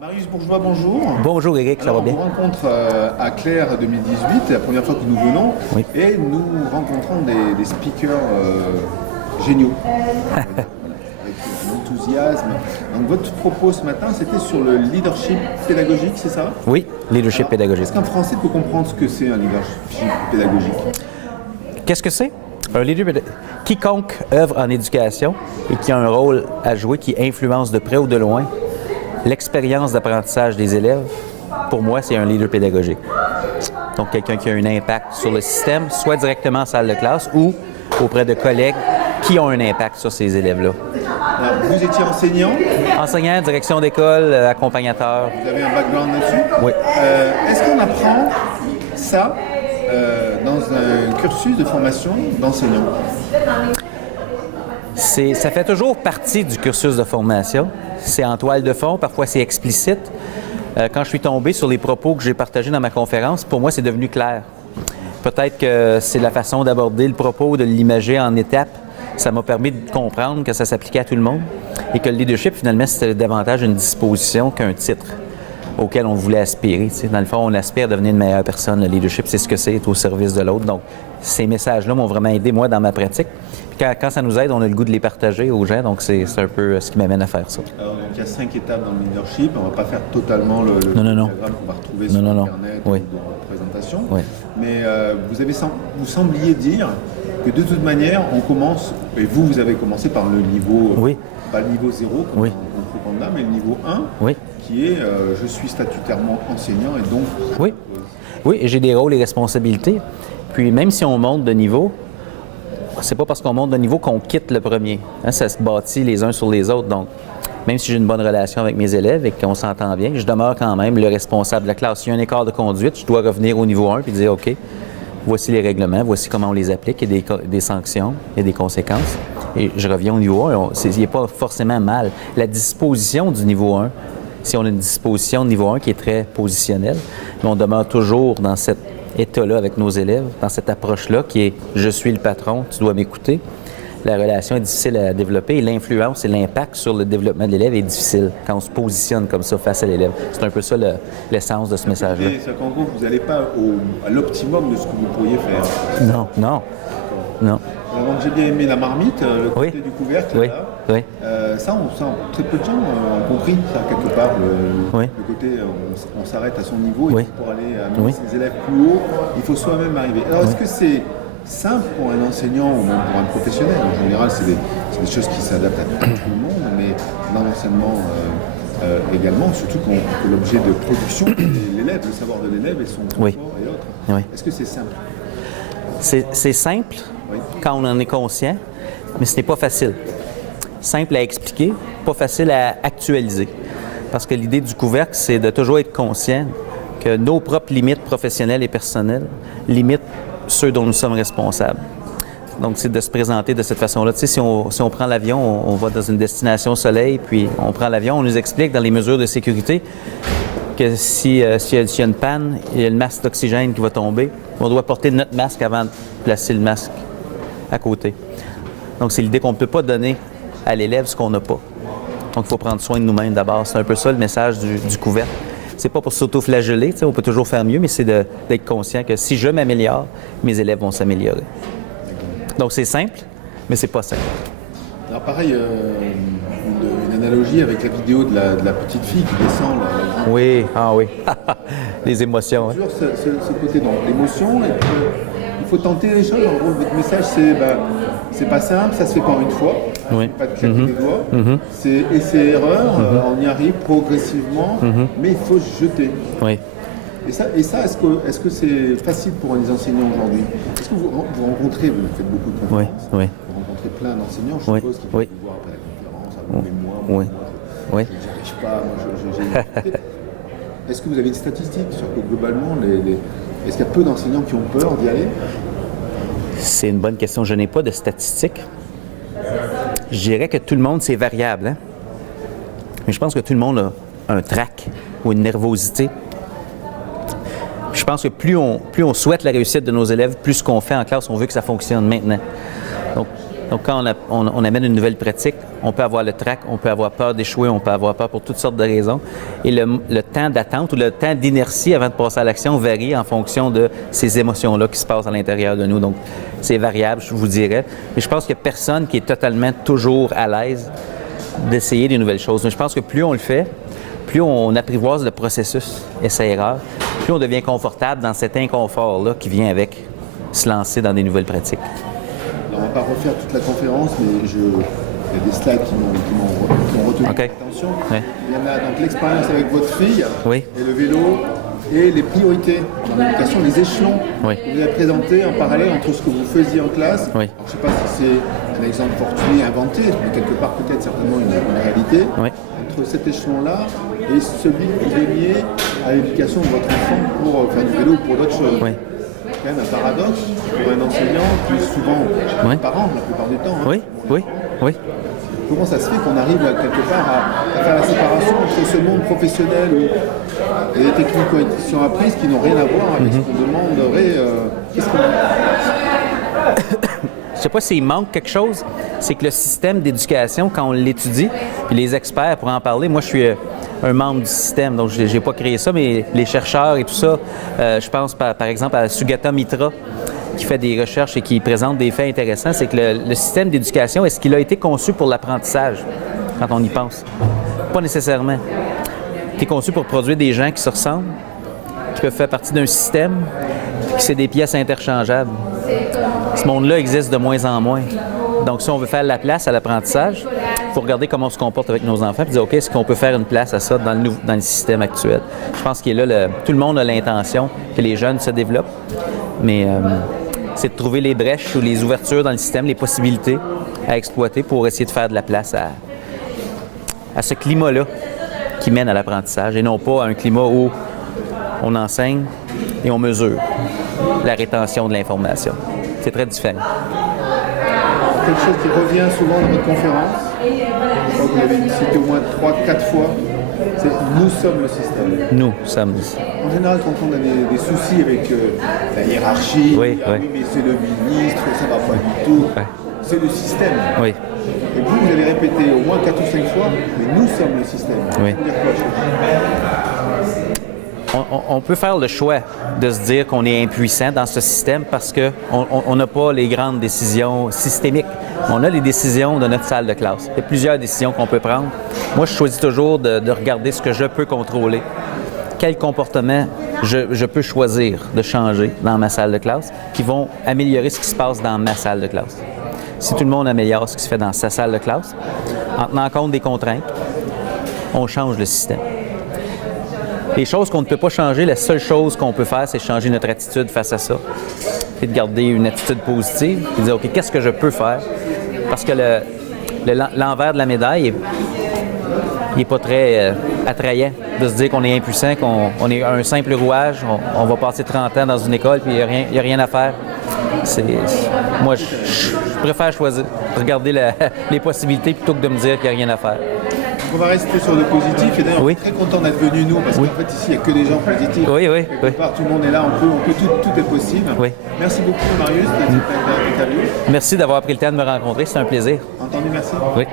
Marius Bourgeois, bonjour. Bonjour Eric, ça va bien? On vous rencontre à Claire 2018, c'est la première fois que nous venons, Oui. et nous rencontrons des speakers géniaux, avec un enthousiasme. Donc votre propos ce matin, c'était sur le leadership pédagogique, c'est ça? Oui, leadership Alors, pédagogique. Est-ce qu'un Français peut comprendre ce que c'est un leadership pédagogique? Qu'est-ce que c'est? Un leader pédagogique. Quiconque œuvre en éducation et qui a un rôle à jouer, qui influence de près ou de loin l'expérience d'apprentissage des élèves, pour moi, c'est un leader pédagogique. Donc, quelqu'un qui a un impact sur le système, soit directement en salle de classe ou auprès de collègues qui ont un impact sur ces élèves-là. Alors, vous étiez enseignant, Enseignant, direction d'école, accompagnateur. vous avez un background là-dessus. Oui. Est-ce qu'on apprend ça dans un cursus de formation d'enseignant? Ça fait toujours partie du cursus de formation. C'est en toile de fond, parfois c'est explicite. Quand je suis tombé sur les propos que j'ai partagés dans ma conférence, pour moi, c'est devenu clair. Peut-être que c'est la façon d'aborder le propos, de l'imager en étapes. Ça m'a permis de comprendre que ça s'appliquait à tout le monde et que le leadership, finalement, c'était davantage une disposition qu'un titre auquel on voulait aspirer. Tu sais. Dans le fond, on aspire à devenir une meilleure personne. Le leadership, c'est ce que c'est, être au service de l'autre. Donc, ces messages-là m'ont vraiment aidé, moi, dans ma pratique. Puis quand ça nous aide, on a le goût de les partager aux gens. Donc, c'est un peu ce qui m'amène à faire ça. Alors, donc, il y a 5 étapes dans le leadership. On ne va pas faire totalement le Non. diagramme qu'on va retrouver sur Internet Oui. ou dans votre présentation. Oui. Mais vous sembliez dire que de toute manière, on commence, et vous avez commencé par le niveau, Oui. pas le niveau 0, comme Oui. on trouve en a, mais le niveau 1, Oui. qui est je suis statutairement enseignant et donc... Oui. Oui, et j'ai des rôles et responsabilités. Puis même si on monte de niveau, c'est pas parce qu'on monte de niveau qu'on quitte le premier. Hein, ça se bâtit les uns sur les autres. Donc, même si j'ai une bonne relation avec mes élèves et qu'on s'entend bien, je demeure quand même le responsable de la classe. S'il y a un écart de conduite, je dois revenir au niveau 1 et dire, OK, voici les règlements, voici comment on les applique, il y a des sanctions, il y a des conséquences. Et je reviens au niveau 1. Il n'est pas forcément mal. La disposition du niveau 1, si on a une disposition de niveau 1 qui est très positionnelle, mais on demeure toujours dans cet état-là avec nos élèves, dans cette approche-là qui est « je suis le patron, tu dois m'écouter ». La relation est difficile à développer et l'influence et l'impact sur le développement de l'élève est difficile quand on se positionne comme ça face à l'élève. C'est un peu ça l'essence de ce message-là. C'est qu'en gros, vous n'allez pas à l'optimum de ce que vous pourriez faire. Non. Alors, donc, j'ai bien aimé la marmite, le côté du couvercle. Oui. Là. Oui. Ça, très peu de gens ont compris ça quelque part, Oui. le côté on s'arrête à son niveau et Oui. puis pour aller amener ses élèves plus haut, il faut soi-même arriver. Alors est-ce que c'est simple pour un enseignant ou même pour un professionnel? En général, c'est des choses qui s'adaptent à tout le monde, mais dans l'enseignement également, surtout que l'objet de production, l'élève, le savoir de l'élève et son confort et autres. Oui. Est-ce que c'est simple? C'est simple quand on en est conscient, mais ce n'est pas facile. Simple à expliquer, pas facile à actualiser. Parce que l'idée du couvercle, c'est de toujours être conscient que nos propres limites professionnelles et personnelles limitent ceux dont nous sommes responsables. Donc, c'est de se présenter de cette façon-là. Tu sais, si on prend l'avion, on va dans une destination soleil, puis on prend l'avion, on nous explique dans les mesures de sécurité que s'il y a une panne, il y a le masque d'oxygène qui va tomber. On doit porter notre masque avant de placer le masque à côté. Donc, c'est l'idée qu'on ne peut pas donner à l'élève ce qu'on n'a pas. Donc, il faut prendre soin de nous-mêmes d'abord. C'est un peu ça le message du couvercle. C'est pas pour s'auto-flageller, on peut toujours faire mieux, mais c'est d'être conscient que si je m'améliore, mes élèves vont s'améliorer. Donc, c'est simple, mais c'est pas simple. Alors pareil, une analogie avec la vidéo de la petite fille qui descend la grande. Oui, les émotions. Toujours ce côté, donc l'émotion, et puis, il faut tenter les choses. En gros, votre message, c'est pas simple, ça se fait pas en une fois. Oui. Pas de claquer des doigts. C'est essai-erreur, on y arrive progressivement, mais il faut se jeter. Oui. Et ça, est-ce que c'est facile pour les enseignants aujourd'hui? Est-ce que vous rencontrez, vous faites beaucoup de conférences, Oui. vous rencontrez plein d'enseignants, je suppose, qui viennent vous voir après la conférence, moi, Oui. j'y arrive pas, moi, Est-ce que vous avez une statistique sur que globalement, est-ce qu'il y a peu d'enseignants qui ont peur d'y aller? C'est une bonne question. Je n'ai pas de statistiques. Je dirais que tout le monde, c'est variable. Hein? Mais je pense que tout le monde a un trac ou une nervosité. Je pense que plus on souhaite la réussite de nos élèves, plus ce qu'on fait en classe, on veut que ça fonctionne maintenant. Donc, Donc, quand on amène une nouvelle pratique, on peut avoir le trac, on peut avoir peur d'échouer, on peut avoir peur pour toutes sortes de raisons. Et le temps d'attente ou le temps d'inertie avant de passer à l'action varie en fonction de ces émotions-là qui se passent à l'intérieur de nous. Donc, c'est variable, je vous dirais. Mais je pense qu'il n'y a personne qui est totalement toujours à l'aise d'essayer des nouvelles choses. Mais je pense que plus on le fait, plus on apprivoise le processus essai-erreur, plus on devient confortable dans cet inconfort-là qui vient avec se lancer dans des nouvelles pratiques. Alors, on ne va pas refaire toute la conférence, mais il y a des slides qui m'ont retenu l'attention. Ouais. Il y en a donc l'expérience avec votre fille Oui. et le vélo et les priorités dans l'éducation, les échelons Oui. que vous avez présentés en parallèle entre ce que vous faisiez en classe. Oui. Alors, je ne sais pas si c'est un exemple fortuné inventé, mais quelque part peut-être certainement une réalité. Oui. Entre cet échelon-là et celui que vous donniez à l'éducation de votre enfant pour faire du vélo ou pour d'autres choses. Oui. C'est quand même un paradoxe pour un enseignant, plus souvent Oui. parent la plupart du temps. Hein. Oui, oui, oui. Comment ça se fait qu'on arrive quelque part à faire la séparation entre ce monde professionnel et les techniques qui sont apprises qui n'ont rien à voir avec ce qu'on demanderait Je ne sais pas s'il manque quelque chose, c'est que le système d'éducation, quand on l'étudie, puis les experts pourraient en parler, moi je suis un membre du système, donc je n'ai pas créé ça, mais les chercheurs et tout ça, je pense par exemple à Sugata Mitra, qui fait des recherches et qui présente des faits intéressants, c'est que le système d'éducation, est-ce qu'il a été conçu pour l'apprentissage, quand on y pense? Pas nécessairement. Il a été conçu pour produire des gens qui se ressemblent, qui peuvent faire partie d'un système, puis c'est des pièces interchangeables. Ce monde-là existe de moins en moins. Donc, si on veut faire la place à l'apprentissage, il faut regarder comment on se comporte avec nos enfants et dire, OK, est-ce qu'on peut faire une place à ça dans le système actuel? Je pense que là, tout le monde a l'intention que les jeunes se développent, mais c'est de trouver les brèches ou les ouvertures dans le système, les possibilités à exploiter pour essayer de faire de la place à ce climat-là qui mène à l'apprentissage et non pas à un climat où on enseigne et on mesure la rétention de l'information. C'est très différent. Quelque chose qui revient souvent dans votre conférence, je crois que vous l'avez cité au moins 3-4 fois, c'est « nous sommes le système ». Nous sommes. En général, quand on a des soucis avec la hiérarchie, Oui, oui. Mais c'est le ministre, ça ne va pas du tout, Ouais. c'est le système. Oui. Et vous allez répéter au moins 4 ou 5 fois, mais nous sommes le système. Oui. Ça veut dire quoi, On peut faire le choix de se dire qu'on est impuissant dans ce système parce qu'on n'a pas les grandes décisions systémiques. On a les décisions de notre salle de classe. Il y a plusieurs décisions qu'on peut prendre. Moi, je choisis toujours de regarder ce que je peux contrôler. Quel comportement je peux choisir de changer dans ma salle de classe qui vont améliorer ce qui se passe dans ma salle de classe. Si tout le monde améliore ce qui se fait dans sa salle de classe, en tenant compte des contraintes, on change le système. Les choses qu'on ne peut pas changer, la seule chose qu'on peut faire, c'est changer notre attitude face à ça. Et de garder une attitude positive et de dire, OK, qu'est-ce que je peux faire? Parce que l'envers de la médaille n'est pas très attrayant de se dire qu'on est impuissant, qu'on est un simple rouage, on va passer 30 ans dans une école puis il n'y a rien à faire. Moi, je préfère choisir, regarder les possibilités plutôt que de me dire qu'il n'y a rien à faire. On va rester sur le positif et d'ailleurs Oui. on est très content d'être venus nous parce qu'en fait ici il n'y a que des gens positifs. Oui, oui, Quelque oui. part, tout le monde est là, tout est possible. Oui. Merci beaucoup Marius de cette interview. Merci d'avoir pris le temps de me rencontrer, c'est un plaisir. Entendu, merci. Oui.